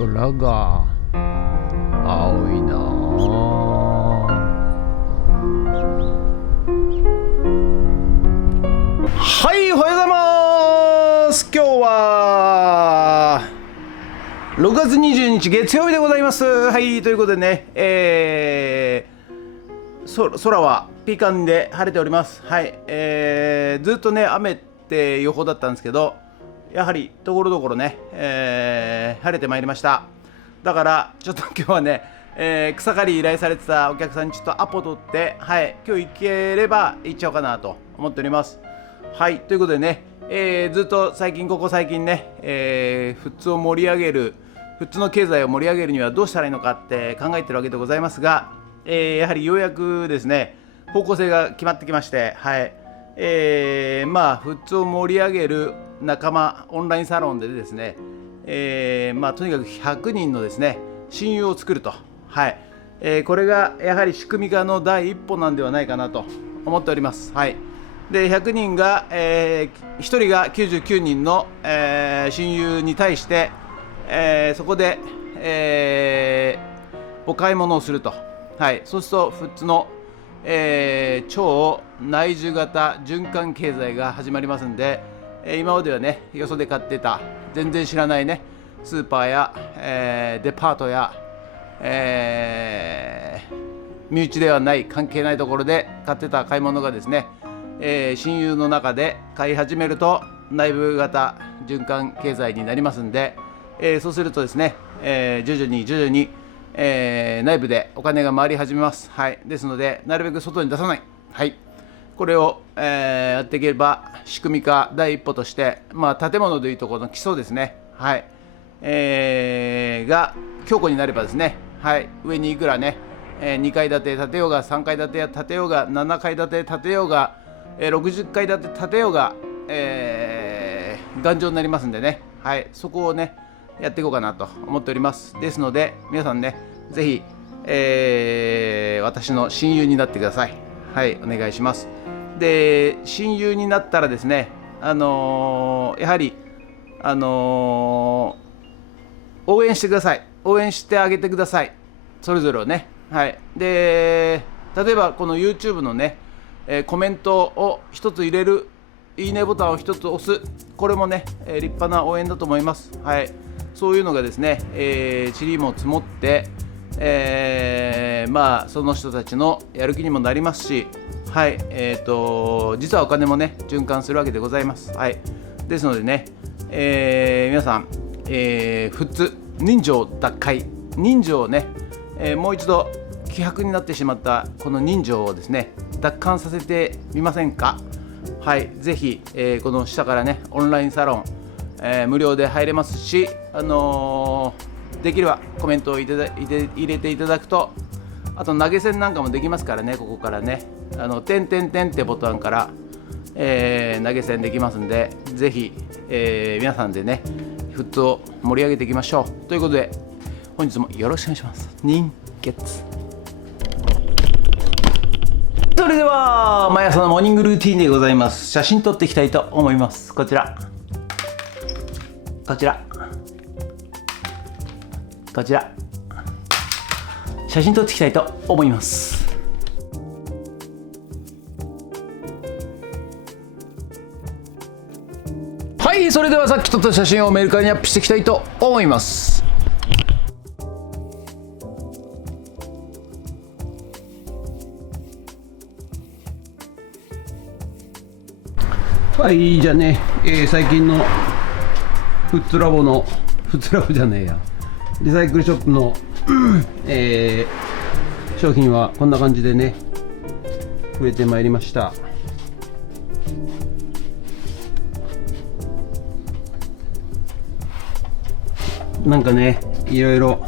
空が青いなはい、おはようございます。今日は6月20日月曜日でございます。はい、ということでね、空はピーカンで晴れております。はい、ずっとね雨って予報だったんですけど、やはりところどころね、晴れてまいりました。だからちょっと今日はね、草刈り依頼されてたお客さんにちょっとアポ取って、はい、今日行ければ行っちゃおうかなと思っております。はい、ということでね、ずっとここ最近ね、富津を盛り上げる、富津の経済を盛り上げるにはどうしたらいいのかって考えてるわけでございますが、やはりようやくですね方向性が決まってきまして、はい、富津を盛り上げる仲間オンラインサロンでですね、とにかく100人のですね親友を作ると、はい、これがやはり仕組み化の第一歩なんではないかなと思っております。はい、で100人が、1人が99人の、親友に対して、そこで、お買い物をすると、はい、そうすると富津の、超内需型循環経済が始まりますんで、今まではねよそで買ってた全然知らないねスーパーや、デパートや、身内ではない関係ないところで買ってた買い物がですね、親友の中で買い始めると内部型循環経済になりますんで、そうするとですね、徐々に、内部でお金が回り始めます。はい、ですのでなるべく外に出さない、はい、これを、やっていければ仕組み化第一歩として、建物でいうところの基礎ですね、はい、が強固になればですね、はい、上にいくらね、2階建て建てようが3階建て建てようが7階建て建てようが、60階建て建てようが、頑丈になりますんでね、はい、そこをねやっていこうかなと思っております。ですので皆さんねぜひ、私の親友になってください。はい、お願いします。で親友になったらですね、やはり応援してください。応援してあげてください、それぞれをね。はい、で例えばこの YouTube のね、コメントを一つ入れる、いいねボタンを一つ押す、これもね、立派な応援だと思います。はい、そういうのがですね、塵も積もって、その人たちのやる気にもなりますし、はい、実はお金もね循環するわけでございます。はい、ですのでね、皆さん、富津人情奪回、人情をね、もう一度希薄になってしまったこの人情をですね奪還させてみませんか。はい、ぜひ、この下からねオンラインサロン、無料で入れますし、できればコメントを入れていただくと、あと投げ銭なんかもできますからね、ここからねてんてんてんってボタンから、投げ銭できますんで、ぜひ、皆さんでね富津を盛り上げていきましょうということで、本日もよろしくお願いします。人月。それでは毎朝のモーニングルーティンでございます。写真撮っていきたいと思います。こちら写真撮っていきたいと思います。はい、それではさっき撮った写真をメルカリにアップしていきたいと思います。はい、じゃあね、最近の富津ラボじゃねえや、リサイクルショップの、商品はこんな感じでね増えてまいりました。なんかねいろいろ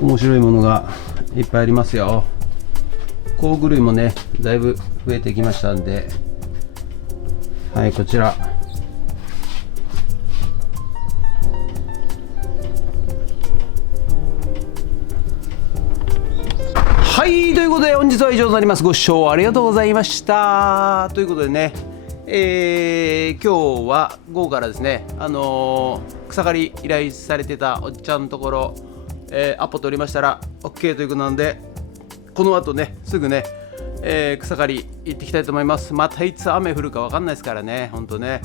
面白いものがいっぱいありますよ。工具類もねだいぶ増えてきましたんで、はい、こちらはい、ということで本日は以上となります。ご視聴ありがとうございました。ということでね、今日は午後からですね、草刈り依頼されてたおっちゃんのところ、アポ取りましたら OK ということなので、この後ねすぐね、草刈り行ってきたいと思います。またいつ雨降るか分かんないですからね、ほんとね、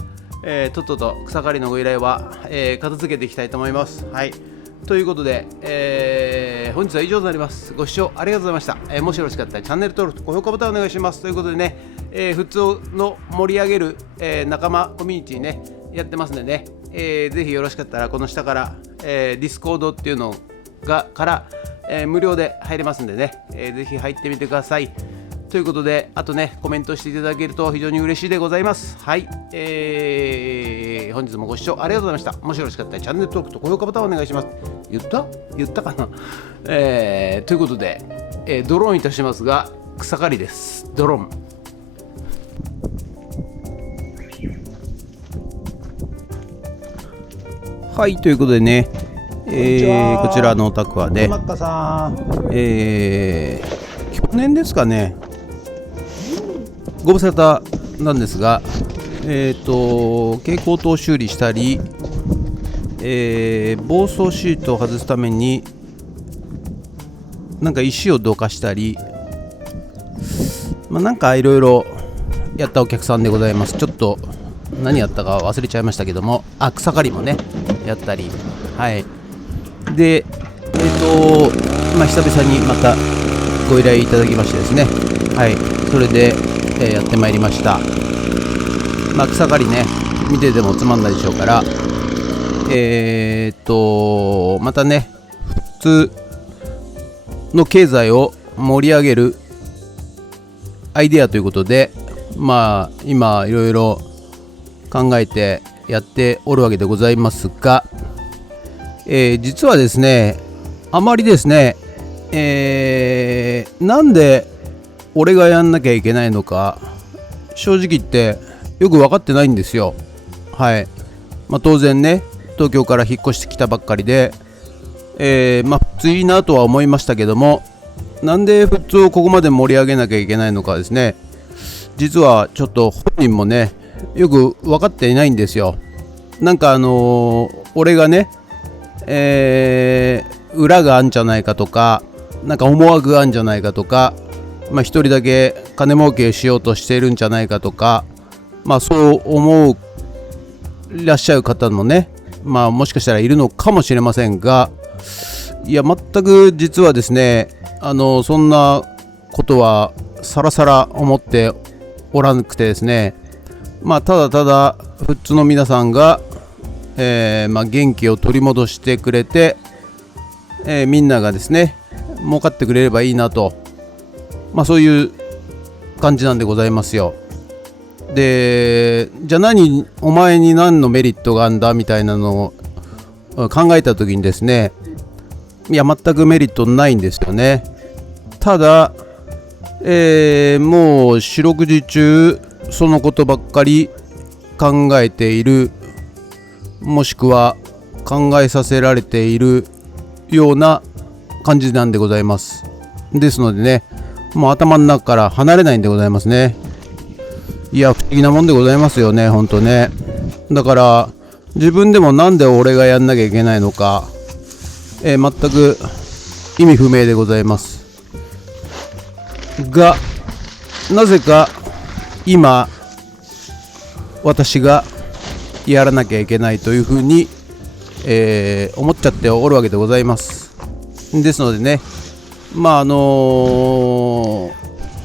とっとと草刈りのご依頼は、片付けていきたいと思います。はい、ということで、本日は以上になります。ご視聴ありがとうございました。もしよろしかったらチャンネル登録と高評価ボタンお願いします。ということでね、普通の盛り上げる、仲間コミュニティねやってますんでね、ぜひよろしかったらこの下から、ディスコードっていうのから、無料で入れますんでね、ぜひ入ってみてください。ということで、あとねコメントしていただけると非常に嬉しいでございます。はい、本日もご視聴ありがとうございました。もしよろしかったらチャンネル登録と高評価ボタンお願いします。言ったかな、ということで、ドローンいたしますが草刈りです。ドローン。はい、ということでね、こちらのお宅はね、去年ですかね、ご無沙汰なんですが、蛍光灯修理したり、防草シートを外すためになんか石をどかしたり、なんかいろいろやったお客さんでございます。ちょっと何やったか忘れちゃいましたけども、草刈りもねやったり、はい。で、久々にまたご依頼いただきましてですね、はい、それで、やってまいりました。草刈りね、見ててもつまんないでしょうから、またね、普通の経済を盛り上げるアイデアということで、今いろいろ考えてやっておるわけでございますが、実はですね、あまりですね、なんで俺がやんなきゃいけないのか正直言ってよく分かってないんですよ。はい。当然ね、東京から引っ越してきたばっかりで、普通いいなとは思いましたけども、なんで普通をここまで盛り上げなきゃいけないのかですね、実はちょっと本人もねよく分かっていないんですよ。なんか俺がね、裏があんじゃないかとか、なんか思惑があんじゃないかとか、一人だけ金儲けしようとしているんじゃないかとか、そう思ういらっしゃる方もね、もしかしたらいるのかもしれませんが、いや全く実はですね、そんなことはさらさら思っておらなくてですね、ただただ普通の皆さんが、元気を取り戻してくれて、みんながですね儲かってくれればいいなと、そういう感じなんでございますよ。で、じゃあお前に何のメリットがあるんだみたいなのを考えた時にですね、いや全くメリットないんですよね。ただ、もう四六時中そのことばっかり考えている、もしくは考えさせられているような感じなんでございます。ですのでね、もう頭の中から離れないんでございますね。いや不思議なもんでございますよね、ほんとね。だから自分でもなんで俺がやんなきゃいけないのか、全く意味不明でございますが、なぜか今私がやらなきゃいけないというふうに、思っちゃっておるわけでございます。ですのでね、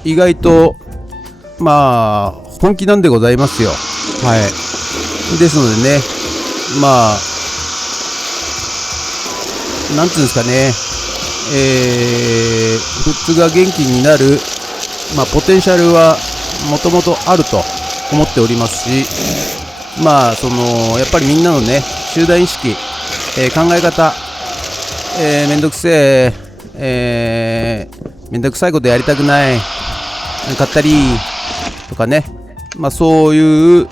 意外と本気なんでございますよ。はい。ですのでね、なんていうんですかね、普通が元気になる、ポテンシャルはもともとあると思っておりますし、やっぱりみんなのね集団意識、考え方、めんどくさいことやりたくないかったりとかね、そういう、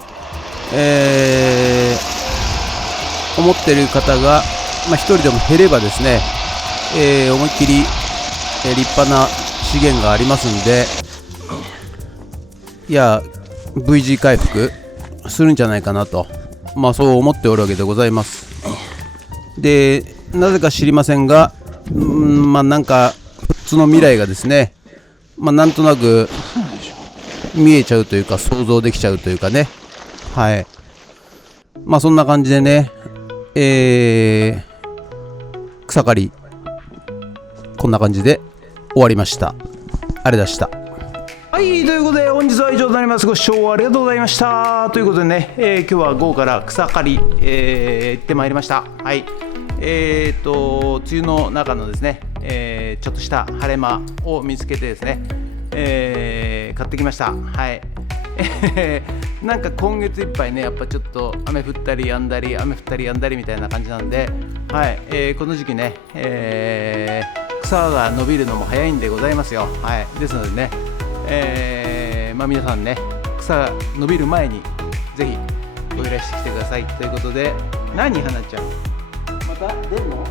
思ってる方が、一人でも減ればですね、思いっきり、立派な資源がありますんで、いや V 字回復するんじゃないかなと、そう思っておるわけでございます。でなぜか知りませんが、なんか普通の未来がですね、なんとなく見えちゃうというか想像できちゃうというかね、はい、そんな感じでね、草刈りこんな感じで終わりました。あれでした。はい、ということで本日は以上となります。ご視聴ありがとうございました。ということでね、今日は午後から草刈り、行ってまいりました。はい、梅雨の中のですね、ちょっとした晴れ間を見つけてですね、買ってきました。はい。なんか今月いっぱいね、やっぱちょっと雨降ったりやんだり、雨降ったりやんだりみたいな感じなんで、はい、この時期ね、草が伸びるのも早いんでございますよ。はい、ですのでね、皆さんね、草が伸びる前にぜひご依頼してきてくださいということで、何花ちゃんまた出るの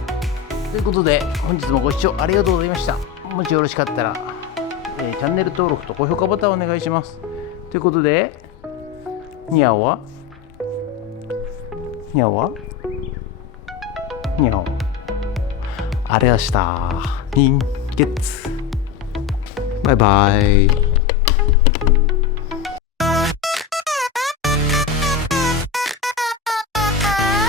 ということで、本日もご視聴ありがとうございました。もしよろしかったら、チャンネル登録と高評価ボタンをお願いします。ということで、にゃおわにゃおわにゃおありがとうございました。人月バイバイ。